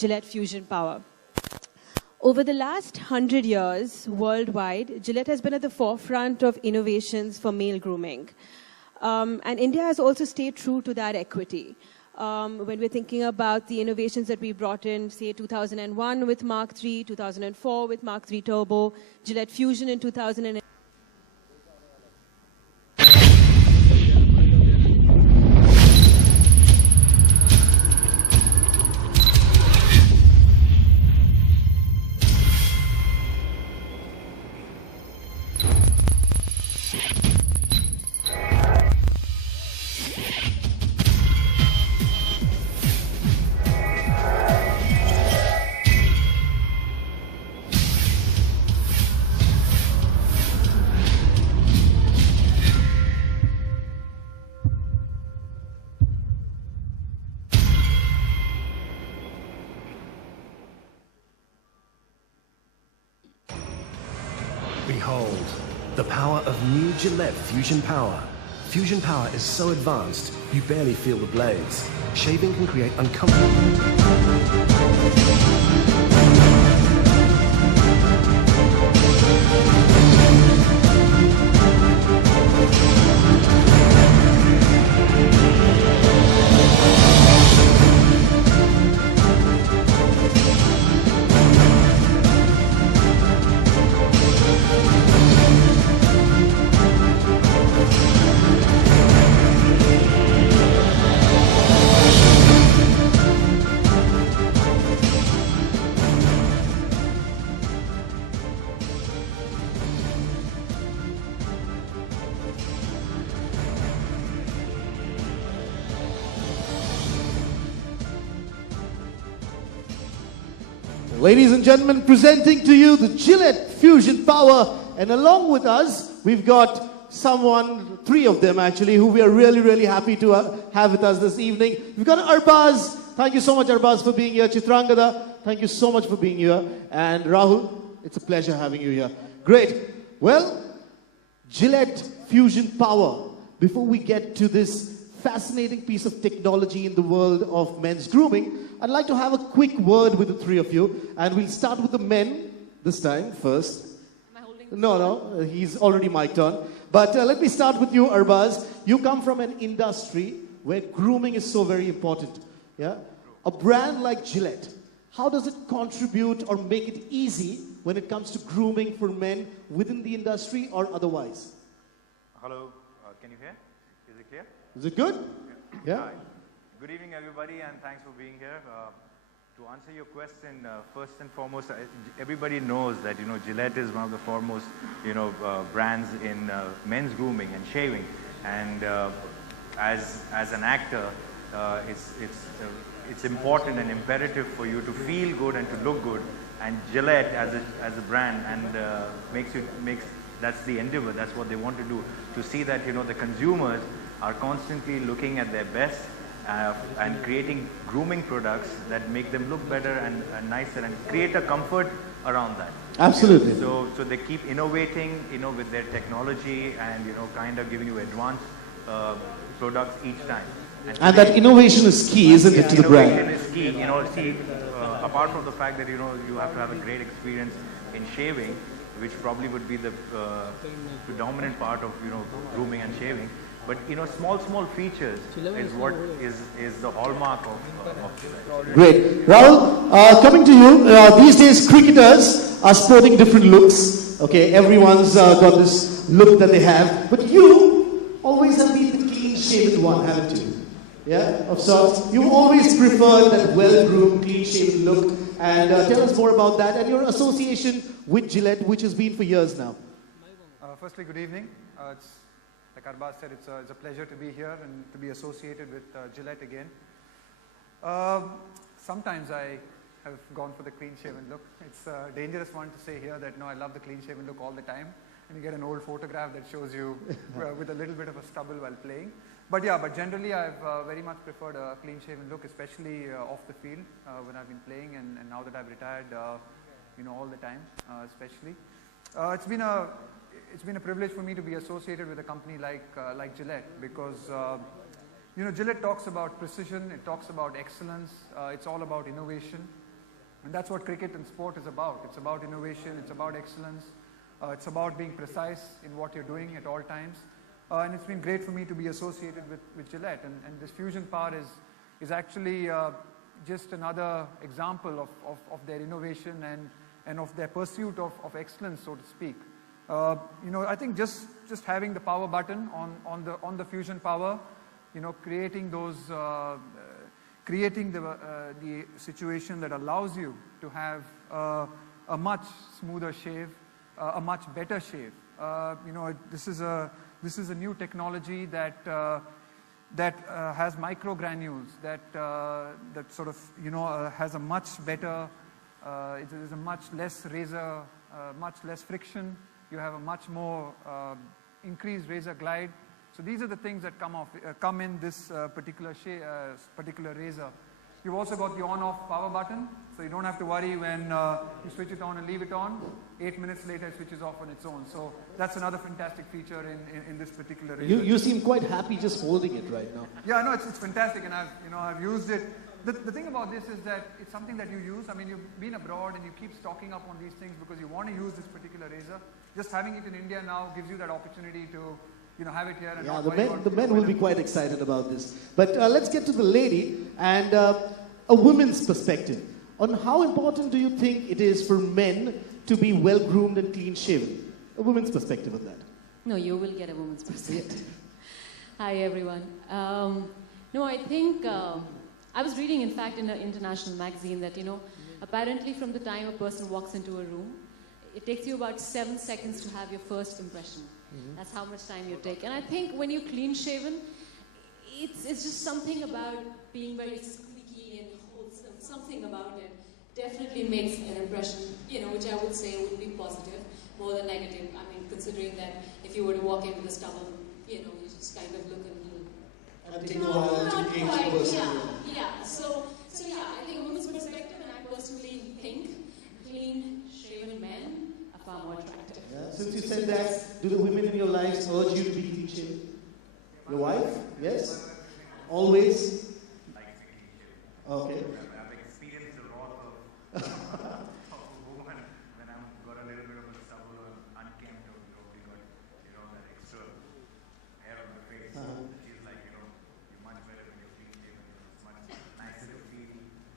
Gillette Fusion Power. Over the last 100 years, worldwide, Gillette has been at the forefront of innovations for male grooming. And India has also stayed true to that equity. When we're thinking about the innovations that we brought in, say 2001 with Mark III, 2004 with Mark III Turbo, Gillette Fusion in 2008. Behold, the power of new Gillette Fusion Power. Fusion Power is so advanced, you barely feel the blades. Shaving can create uncomfortable... Ladies and gentlemen, presenting to you the Gillette Fusion Power, and along with us, we've got someone, three of them actually, who we are really happy to have with us this evening. We've got Arbaz. Thank you so much, Arbaz, for being here. Chitrangada, thank you so much for being here. And Rahul, it's a pleasure having you here. Great. Well, Gillette Fusion Power. Before we get to this fascinating piece of technology in the world of men's grooming, I'd like to have a quick word with the three of you, and we'll start with the men this time first. Am I holding? No, he's already mic'd on. But let me start with you, Arbaz. You come from an industry where grooming is so very important. Yeah, a brand like Gillette, how does it contribute or make it easy when it comes to grooming for men within the industry or otherwise? Hello, can you hear? Is it clear? Is it good? Yeah. Hi. Good evening, everybody, and thanks for being here. To answer your question, first and foremost, everybody knows that Gillette is one of the foremost brands in men's grooming and shaving. And as an actor, it's important and imperative for you to feel good and to look good. And Gillette as a brand makes that's the endeavor. That's what they want to do, to see that the consumers are constantly looking at their best. And creating grooming products that make them look better and nicer and create a comfort around that. Absolutely. So they keep innovating, with their technology and kind of giving you advanced products each time. And that innovation is key, isn't it, to the brand? Innovation is key. Apart from the fact that you have to have a great experience in shaving, which probably would be the predominant part of grooming and shaving. But small features is what is the hallmark of Great. Rahul, coming to you, these days cricketers are sporting different looks. Okay, everyone's got this look that they have. But you always have been the clean-shaven one, haven't you? Yeah, of sorts. You always preferred that well-groomed, clean-shaven look. And tell us more about that and your association with Gillette, which has been for years now. Firstly, good evening. Like Arbaz said, it's a pleasure to be here and to be associated with Gillette again. Sometimes I have gone for the clean-shaven look. It's a dangerous one to say here that no, I love the clean-shaven look all the time. And you get an old photograph that shows you with a little bit of a stubble while playing. But generally I've very much preferred a clean-shaven look, especially off the field when I've been playing, and now that I've retired, all the time, especially. It's been a privilege for me to be associated with a company like Gillette, because Gillette talks about precision, it talks about excellence, it's all about innovation, And that's what cricket and sport is about. It's about innovation, it's about excellence, it's about being precise in what you're doing at all times. And it's been great for me to be associated with Gillette. And this Fusion Power is actually just another example of their innovation and of their pursuit of excellence, so to speak. I think just having the power button on the Fusion Power, creating those, creating the situation that allows you to have a much smoother shave, a much better shave. This is a new technology that has microgranules, that sort of has a much better. It is a much less razor, much less friction. You have a much more increased razor glide. So these are the things that come in this particular razor. You've also got the on-off power button, so you don't have to worry when you switch it on and leave it on. 8 minutes later, it switches off on its own. So that's another fantastic feature in this particular razor. You seem quite happy just holding it right now. Yeah, no, it's fantastic, and I've used it. The thing about this is that it's something that you use. I mean, you've been abroad and you keep stocking up on these things because you want to use this particular razor. Just having it in India now gives you that opportunity to have it here. And yeah, the men will be quite excited about this. But let's get to the lady and a woman's perspective. On how important do you think it is for men to be well-groomed and clean-shaven? A woman's perspective on that. No, you will get a woman's perspective. Hi, everyone. No, I think I was reading, in fact, in an international magazine that, apparently from the time a person walks into a room, it takes you about 7 seconds to have your first impression. Mm-hmm. That's how much time you take. And I think when you're clean-shaven, it's just something about being very squeaky and wholesome. Something about it definitely makes an impression, which I would say would be positive more than negative. I mean, considering that if you were to walk in with a stubble, you just kind of look a little... And take a while to age the person. Yeah. So yeah, I think a woman's perspective, and I personally think clean-shaven men are far more attractive. Yeah. Since you said that, do the women in your lives urge you to be clean-shaven? Your wife? Yes? Always? Okay. I've experienced a lot of a woman when I've got a little bit of a stubble or unkempt or probably got, that extra hair on the face. She's like, you're much better when you're clean shaven. It's much nicer to feel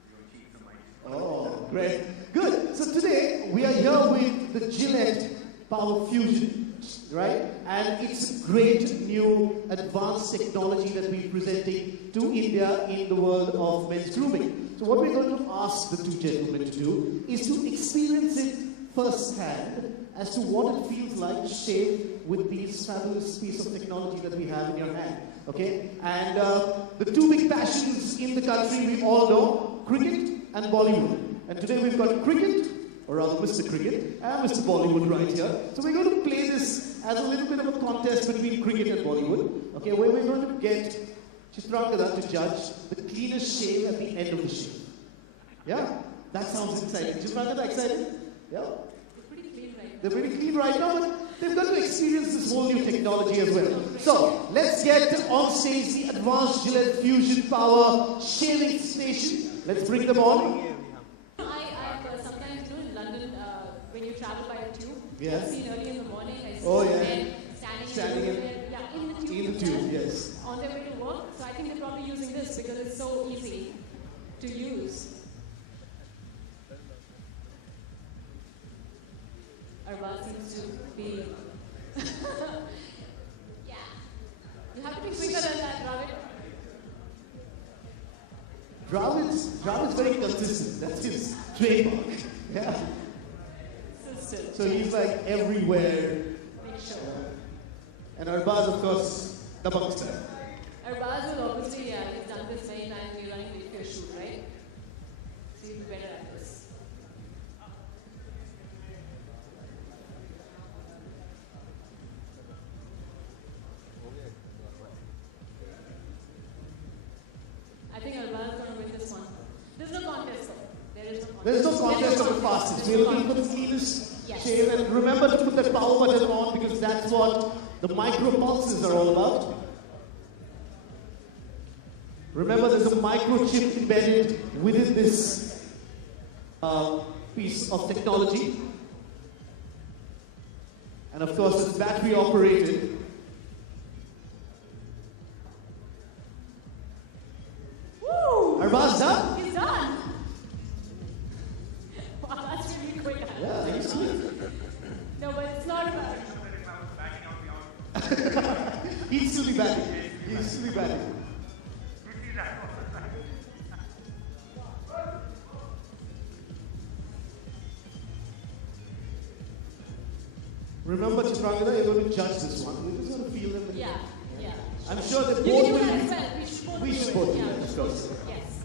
your cheeks are mighty strong. Oh, great. Good. So today, we are here with the Gillette Power Fusion, right? And it's great new advanced technology that we're presenting to India in the world of men's grooming. So what we're going to ask the two gentlemen to do is to experience it firsthand as to what it feels like to shave with this fabulous piece of technology that we have in your hand. Okay? And the two big passions in the country we all know, cricket and Bollywood. And today we've got cricket, or rather Mr. Cricket, and Mr. Bollywood right here. So we're going to play this as a little bit of a contest between cricket and Bollywood, okay, where we're going to get Chitrankada to judge the cleanest shave at the end of the shave. Yeah? That sounds exciting. Chitrankada excited? Yeah? They're pretty clean right now, but they've got to experience this whole new technology as well. So, let's get on stage the advanced Gillette Fusion Power shaving station. Let's bring them on. Sometimes in London, when you travel by a tube, yes. I've seen early in the morning, I see men standing in the tube. In the tube, yes. On their way to work. So I think they're probably using this because it's so easy to use. Arba seems to be... yeah. You have to be quicker than that, Dravid. Dravid's very consistent. That's his trademark. Yeah. So he's like everywhere. Make sure. And Arbaz, of course, the buckster. Arbaz will obviously, he's done this many times. We're running late for a shoot, right? So you'll be better at this. I think Arbaz is going to win this one. There's no contest though. There's no contest of the fastest. We're looking for the cleanest shave. And remember to put that power button on because that's what the micro pulses are all about. Remember, there's a microchip embedded within this piece of technology. And of course, it's battery operated. Woo! Arbaz done? He's done! Wow, that's really quick. Yeah, he's good. No, but it's not about... He'd still be batting. He'd still be batting. Remember, Chitrangada, you're going to judge this one. We're just going to feel them. Yeah, yeah. I'm sure that You both can do will that be. as well. We We should should both both do do it. that, of course. Yes.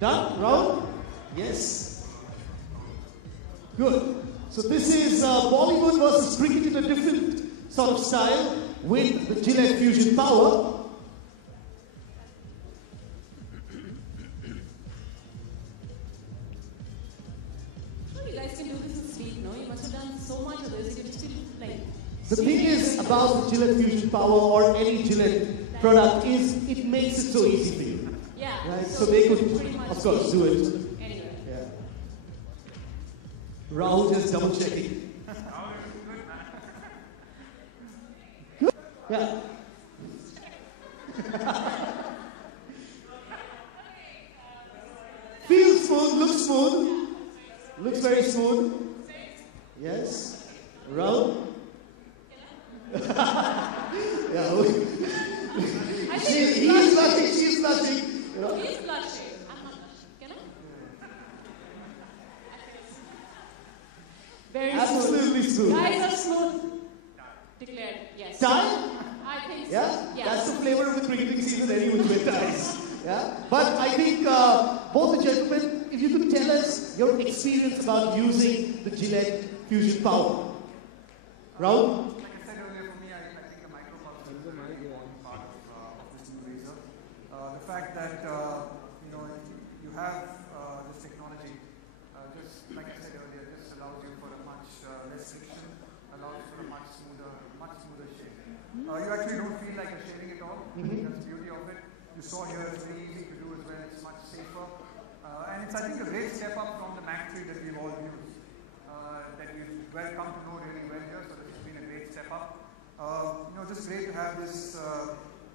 Done? Round? Yes. Good. So this is Bollywood versus cricket in a different sort of style with the Gillette Fusion Power. Sure, you guys can do this in sleep, no? You must have done so much of this. You're still like... The thing is about the Gillette Fusion Power or any Gillette product is it makes it so easy for you. Yeah. Right? So they could, pretty much of course, do it. Anyway. Yeah. Rahul just double checking. Good. Yeah. Feels smooth, looks smooth. Looks very smooth. Yes. Rahul. Yeah. I think He's blushing, she's blushing. You know. he's blushing. I'm not blushing. Can I? Very Absolutely smooth. smooth. Guys are smooth. Declared, yes. Tie? I think so. Yeah? Yes. That's the flavor of the cricketing season anyway with ties. Yeah? But I think both the gentlemen, if you could tell us your experience about using the Gillette Fusion Power. Rahul? Like I said earlier, for me, I think the micropulse is a very important part of this new razor. The fact that you have this technology, just like I said earlier, just allows you for a much less friction, allows for a much smoother shave. You actually don't feel like you're shaving at all. That's the beauty of it. You saw here it's very easy to do as well. It's much safer, and it's I think a great step up from the Mac 3 that we've all used. That we've come to know really well here, so this has been a great step up. Just great to have this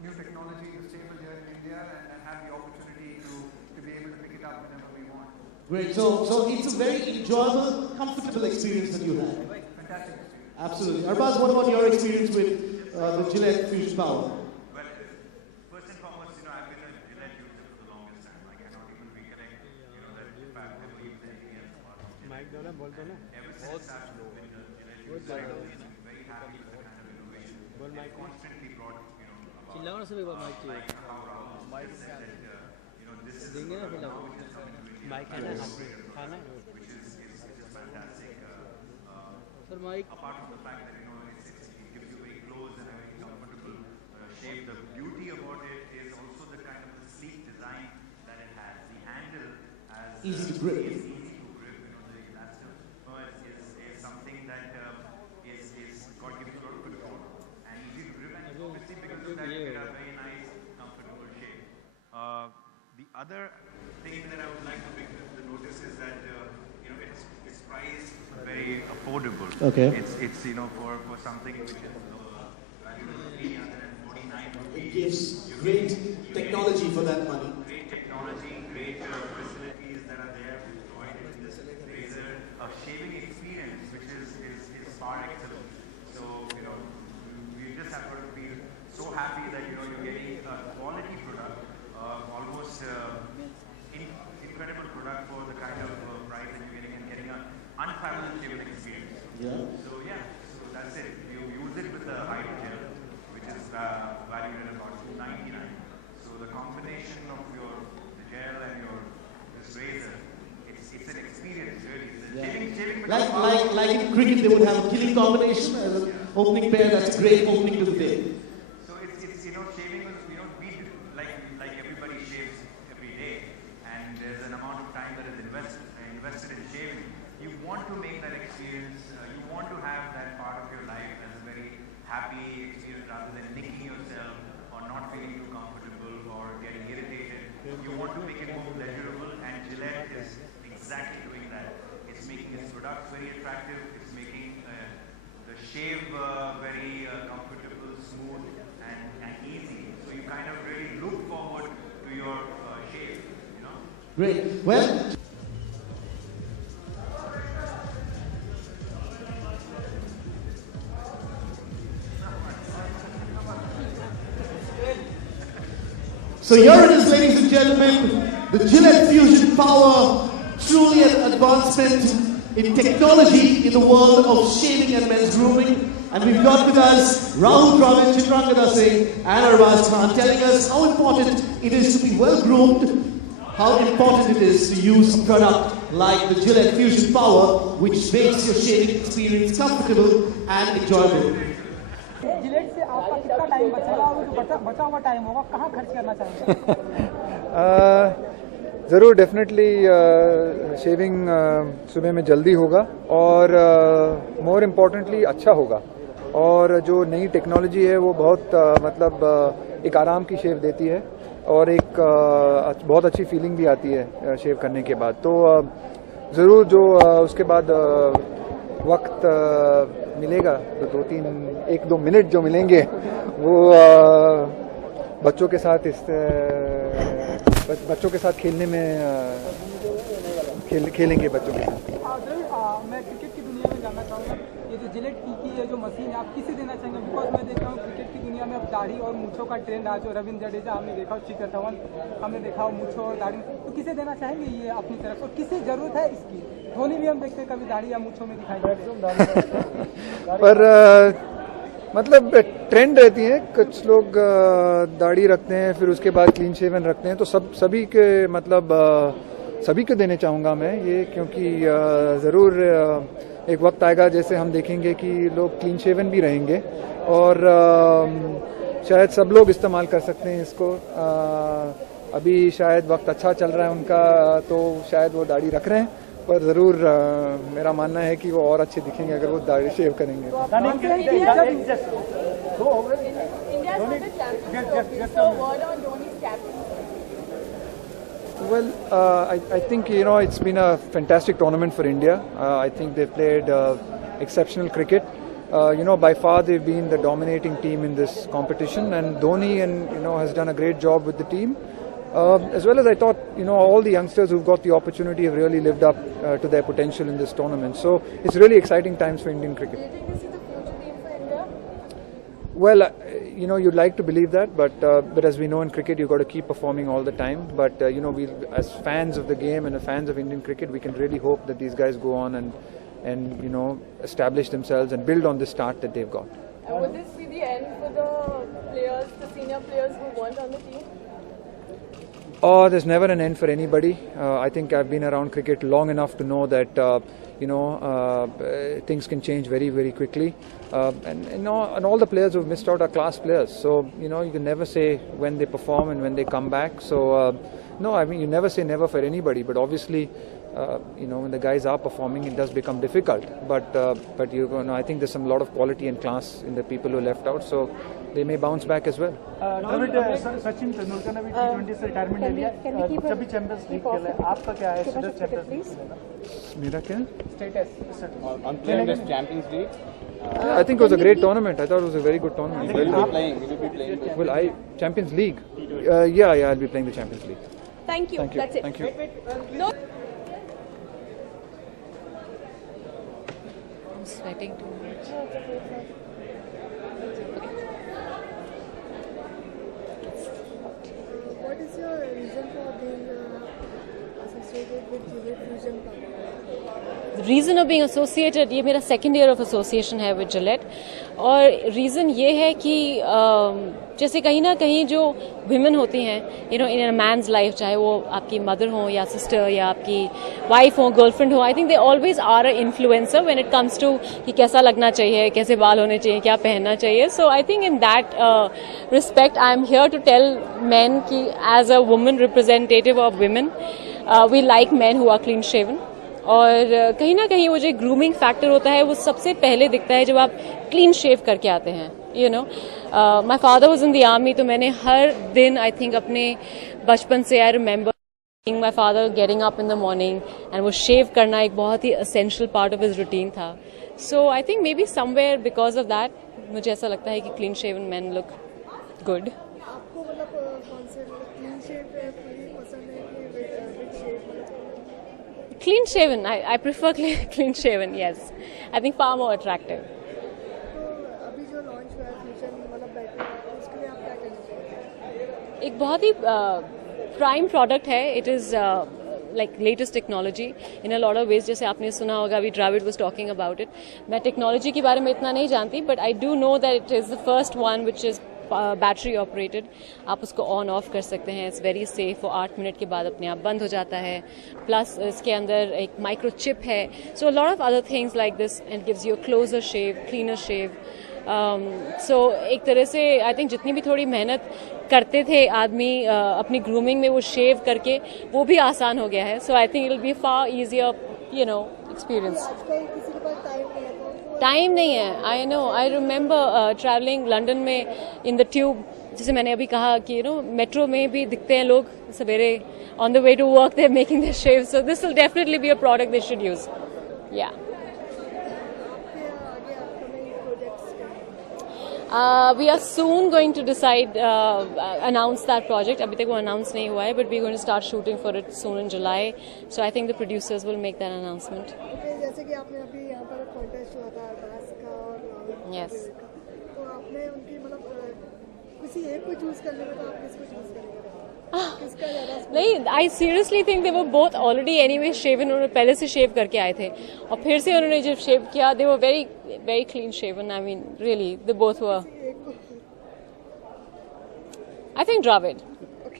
new technology stable here in India and have the opportunity to be able to pick it up whenever we want. Great. So it's a very enjoyable, comfortable experience that you had. Fantastic experience. Absolutely. Arbaz, what about your experience with the Gillette Fusion Power? Well, first and foremost, I've been a Gillette user for the longest time. I cannot even recollect, that if I've ever used anything else apart from Gillette. Ever since I've been a Gillette user, I've been very happy with the kind of innovation. They constantly brought, about like how Rahul just said that, this is a product now which has come into India, which is fantastic. Apart from the fact that it gives you very close and a very comfortable shape, the beauty about it is also the kind of the sleek design that it has. The handle Easy to grip. is easy to grip. The elastomer is something that is God gives you a lot of control and easy to grip, and obviously because of that you get a very nice, comfortable shape. The other thing that I would like to bring to notice is that it's priced very affordable. Okay. It's for something which is valued at 349 rupees. It gives great technology for that money. Great technology, great facilities that are there provided in this razor. A shaving experience which is far excellent. So you just have to feel so happy that you're getting a quality product, almost incredible product for the kind of price that you're getting an unparalleled shaving experience. Yeah. So that's it. You use it with the hydrogel, which is valued at about $299. So the combination of the gel and this razor, it's an experience really. Shaving Like in cricket, they would have a killing combination as an opening pair. That's a great opening to the day. So it's shaving was we like everybody shaves every day, and there's an amount of time that is invested in shaving. You want to make that experience. You want to have that part of your life as a very happy experience rather than nicking yourself or not feeling too comfortable or getting irritated you want to make it more pleasurable, and Gillette is exactly doing that. It's making its products very attractive. It's making the shave very comfortable, smooth, and easy. So you kind of really look forward to your shave, you know. Great. Well. So here it is, ladies and gentlemen, the Gillette Fusion Power, truly an advancement in technology in the world of shaving and men's grooming. And we've got with us Rahul Dravid, Chitrangada Singh and Arbaaz Khan telling us how important it is to be well groomed, how important it is to use a product like the Gillette Fusion Power, which makes your shaving experience comfortable and enjoyable. Gillette से आपका कितना time बचेगा और जो बचा हुआ time होगा कहाँ खर्च करना चाहेंगे? ज़रूर डेफिनेटली शेविंग सुबह में जल्दी होगा और मोर इम्पॉर्टेंटली अच्छा होगा और जो नई टेक्नोलॉजी है वो बहुत मतलब एक आराम की शेव देती है और एक बहुत अच्छी फीलिंग भी आती है शेव करने के बाद। तो ज़रूर जो उसके बाद वक्त मिलेगा तो 1-2 मिनट जो मिलेंगे वो बच्चों के साथ खेलने में खेलेंगे बच्चों के साथ। मैं क्रिकेट की दुनिया में जानना चाहूँगा ये जो जिलेट की ये जो मशीन है आप किसे देना चाहेंगे? बिकॉज मैं देख रहा हूँ क्रिकेट की दुनिया में अब दाढ़ी और मूंछों का ट्रेंड आज जो रविंद्र जडेजा हमने देखा, शिखर धवन हमने देखा मूंछों और दाढ़ी, तो किसे देना चाहेंगे ये अपनी तरफ से और किसे जरूरत है इसकी? धोनी भी हम देखते हैं कभी दाढ़ी या मूंछों में दिखाई देते पर मतलब ट्रेंड रहती है, कुछ लोग दाढ़ी रखते हैं फिर उसके बाद क्लीन शेवन रखते हैं, तो सभी के मतलब सभी को देने चाहूँगा मैं ये, क्योंकि ज़रूर एक वक्त आएगा जैसे हम देखेंगे कि लोग क्लीन शेवन भी रहेंगे और शायद सब लोग इस्तेमाल कर सकते हैं इसको। अभी शायद वक्त अच्छा चल रहा है उनका तो शायद वो दाढ़ी रख रहे हैं, पर ज़रूर मेरा मानना है कि वो और अच्छे दिखेंगे अगर वो दाढ़ी शेव करेंगे। Well, I think, you know, it's been a fantastic tournament for India. I think they've played exceptional cricket. You know, by far they've been the dominating team in this competition, and Dhoni has done a great job with the team. As well as I thought, you know, all the youngsters who've got the opportunity have really lived up to their potential in this tournament. So it's really exciting times for Indian cricket. Do you think this is the future team for India? Well, you know, you'd like to believe that, but as we know in cricket, you've got to keep performing all the time. But you know, we as fans of the game and fans of Indian cricket, we can really hope that these guys go on and you know, establish themselves and build on the start that they've got. And would this be the end for the players, the senior players who weren't on the team? Oh, there's never an end for anybody. I think I've been around cricket long enough to know that things can change very, very quickly. And all the players who've missed out are class players. So you know, you can never say when they perform and when they come back. So no, I mean, you never say never for anybody. But obviously, you know, when the guys are performing, it does become difficult. But I think there's a lot of quality and class in the people who left out. So they may bounce back as well. Sachin Tendulkar ने भी T20 से retirement ले लिया, जब भी champions league खेला है, आपका क्या है स्टेटस चैंपियंस लीग का? मेरा क्या? Status on playing this Champions League. I think it was a great tournament. I thought it was a very good tournament. Will you be playing? Well, Champions League. Yeah, I'll be playing the Champions League. Thank you. Thank you. That's it. Thank you. No. I'm sweating too much. What is your reason for being associated with Gillette Fusion Power? The reason of being associated, ये मेरा second year of association है with Gillette, और reason ये है कि जैसे कहीं ना कहीं जो women होती हैं, you know, in a man's life, चाहे वो आपकी mother हो या sister या आपकी wife हो, girlfriend हो, I think they always are an influencer when it comes to कि कैसा लगना चाहिए, कैसे बाल होने चाहिए, क्या पहनना चाहिए. So I think in that respect, I am here to tell men कि as a woman representative of women, we like men who are clean shaven. और कहीं ना कहीं वो जो ग्रूमिंग फैक्टर होता है वो सबसे पहले दिखता है जब आप क्लीन शेव करके आते हैं. you know. My father was in the army, तो मैंने हर दिन I think अपने बचपन से I remember seeing my father getting up in the morning and वो shave करना एक बहुत ही essential part of his routine था. So I think maybe somewhere because of that मुझे ऐसा लगता है कि clean shaven men look good. आपको मतलब कौन से क्लीन शेव पसंद है कि with shave? Clean shaven, I prefer clean shaven, yes. I think far more attractive. तो अभी जो लॉन्च हुआ है फ्यूजन मतलब बैटरी उसके लिए आप क्या कहना चाहेंगे? एक बहुत ही प्राइम प्रोडक्ट है. It is like latest technology in a lot of ways. जैसे आपने सुना होगा अभी Dravid was talking about it. मैं टेक्नोलॉजी के बारे में इतना नहीं जानती, but I do know that it is the first one which is battery operated. आप उसको ऑन ऑफ कर सकते हैं. It's very safe. वो 8 मिनट के बाद अपने आप बंद हो जाता है. प्लस इसके अंदर एक माइक्रो चिप है. So lot of other things like this and gives you closer shave, cleaner shave. So एक तरह से आई थिंक जितनी भी थोड़ी मेहनत करते थे आदमी अपनी ग्रूमिंग में, वो शेव करके वो भी आसान हो गया है. So I think it will be far easier experience. Time नहीं है. I know. I remember travelling London में इन द ट्यूब. जैसे मैंने अभी कहा कि मेट्रो में भी दिखते हैं लोग सवेरे on the way to work, they are making their shave. So this will definitely be a product they should use. Yeah we are soon going to decide, announce that project. अभी तक वो announce नहीं हुआ है, but we are going to start shooting for it soon in July. So I think the producers will make that announcement. जैसे कि आपने अभी यहाँ पर कॉन्टेस्ट हुआ था अरबाज का और Yes. तो आपने उनकी मतलब किसी एक को चूज करने में तो आप किसको चूज करेंगे? किसका ज़्यादा? नहीं, I seriously think they were both already anyway shaven. उन्होंने पहले से शेव करके आए थे और फिर से उन्होंने जब शेव किया, they were very very clean shaven. I mean, really, they both were. I think Dravid.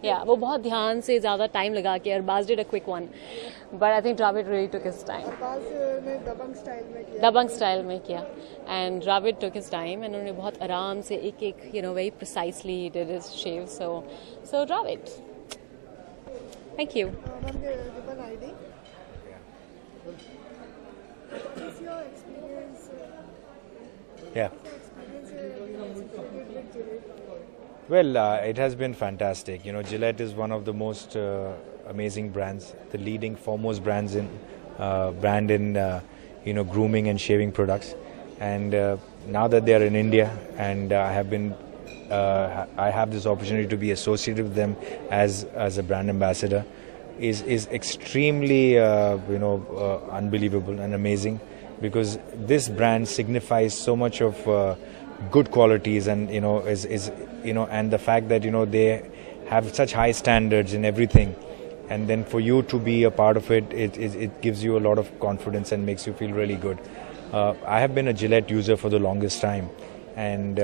Yeah, वो बहुत ध्यान से ज़्यादा टाइम लगा के. Arbaaz did a quick one, but I think Dravid really took his time. Arbaaz ने दबंग स्टाइल में किया. दबंग स्टाइल में किया, and Dravid took his time, and उन्होंने बहुत आराम से एक very precisely did his shave. So Dravid. Thank you. Ribbon ID. What's your experience? Yeah. Well, it has been fantastic. Gillette is one of the most amazing brands, the leading foremost brands in grooming and shaving products. And now that they are in India, and I have this opportunity to be associated with them as a brand ambassador, is extremely unbelievable and amazing, because this brand signifies so much of good qualities, and and the fact that they have such high standards in everything, and then for you to be a part of it, it gives you a lot of confidence and makes you feel really good. I have been a Gillette user for the longest time, and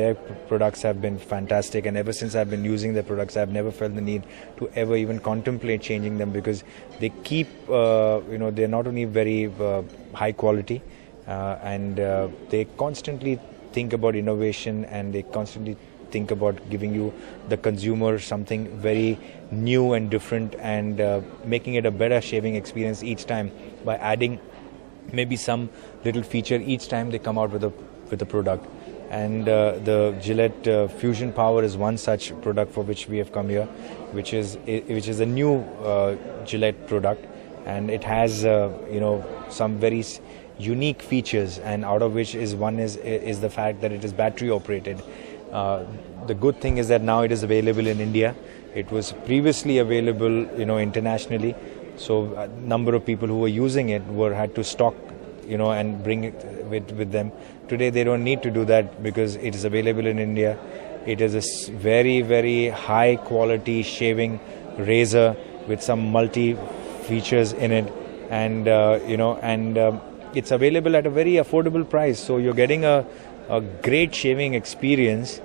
their products have been fantastic, and ever since I've been using their products, I've never felt the need to ever even contemplate changing them, because they keep they're not only very high quality, and they constantly think about innovation, and they constantly think about giving you, the consumer, something very new and different, and making it a better shaving experience each time by adding maybe some little feature each time they come out with a product. And the Gillette Fusion Power is one such product for which we have come here, which is a new Gillette product, and it has some very unique features, and out of which is the fact that it is battery operated. The good thing is that now it is available in India. It was previously available internationally, so a number of people who were using it had to stock and bring it with them. Today they don't need to do that, because it is available in India. It is a very, very high quality shaving razor with some multi features in it, and it's available at a very affordable price. So you're getting a great shaving experience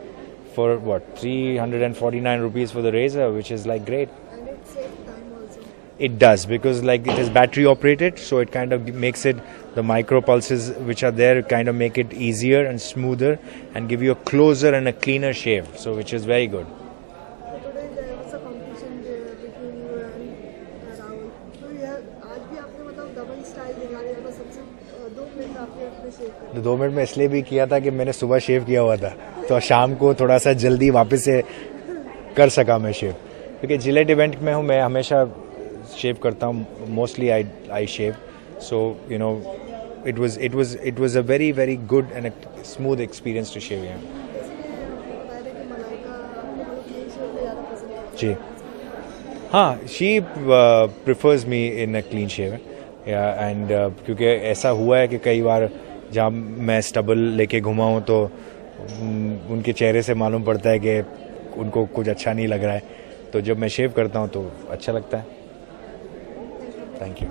for 349 rupees for the razor, which is like great. and it saves time also. It does, because it is battery operated, so it kind of makes it, the micro pulses which are there kind of make it easier and smoother and give you a closer and a cleaner shave, so which is very good. So today there was a competition between you and Rahul. So आज भी आपने मतलब double style दिखा रहे हैं, सबसे दो minute आपने अपने शेव कर तो 2 मिनट में इसलिए भी किया था कि मैंने सुबह शेव किया हुआ था, तो शाम को थोड़ा सा जल्दी वापस से कर सका मैं शेव, क्योंकि जिलेट इवेंट में हूँ मैं, हमेशा शेव करता हूँ, mostly I shave, so you know it was a very good and a smooth experience to shave here. जी हाँ, she prefers me in a clean shave, and क्योंकि ऐसा हुआ है कि कई बार जहाँ मैं स्टबल लेके घुमा हूँ तो उनके चेहरे से मालूम पड़ता है कि उनको कुछ अच्छा नहीं लग रहा है, तो जब मैं शेव करता हूँ तो अच्छा लगता है. Thank you.